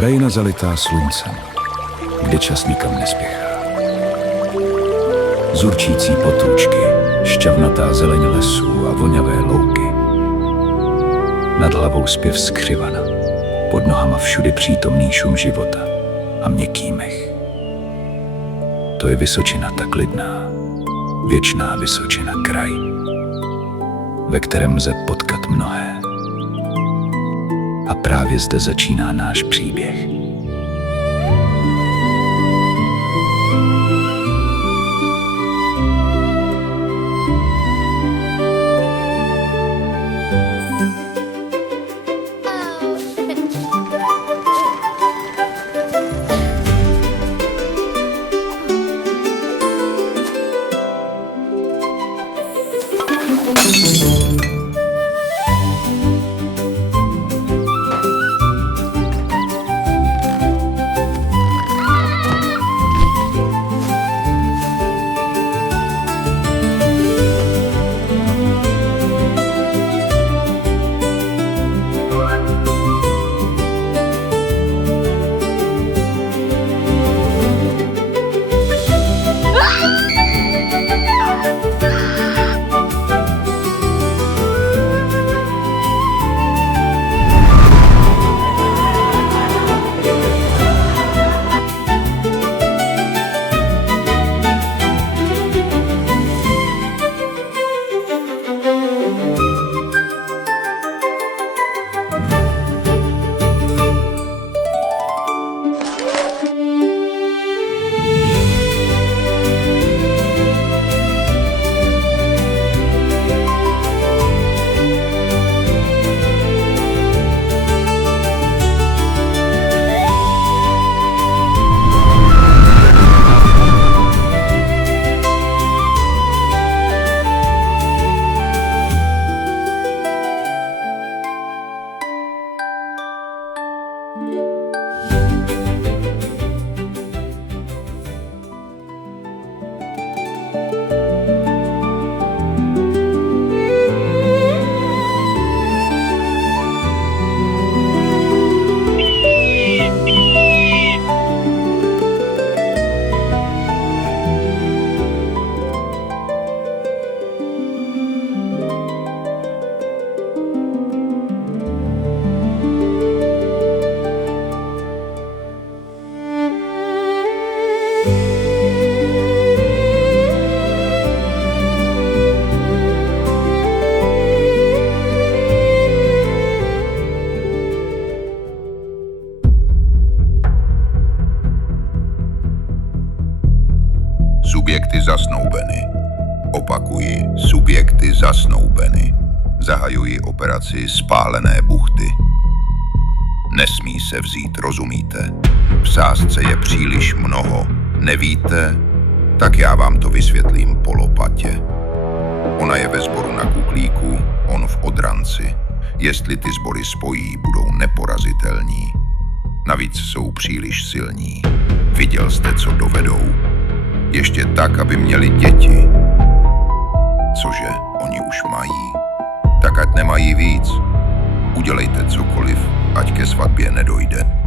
Krajina zalitá sluncem, kde čas nikam nespěchá. Zurčící potůčky, šťavnatá zeleň lesů a voňavé louky. Nad hlavou zpěv skřivana, pod nohama všudy přítomný šum života a měkký mech. To je Vysočina ta klidná, věčná Vysočina kraj, ve kterém lze potkat mnohé. A právě zde začíná náš příběh. Subjekty zasnoubeny. Opakuji, subjekty zasnoubeny. Zahajuji operaci Spálené buchty. Nesmí se vzít, rozumíte? V sázce je příliš mnoho. Nevíte? Tak já vám to vysvětlím po lopatě. Ona je ve sboru na kuklíku, on v odranci. Jestli ty sbory spojí, budou neporazitelní. Navíc jsou příliš silní. Viděl jste, co dovedou? Ještě tak, aby měli děti. Cože, oni už mají. Tak ať nemají víc. Udělejte cokoliv, ať ke svatbě nedojde.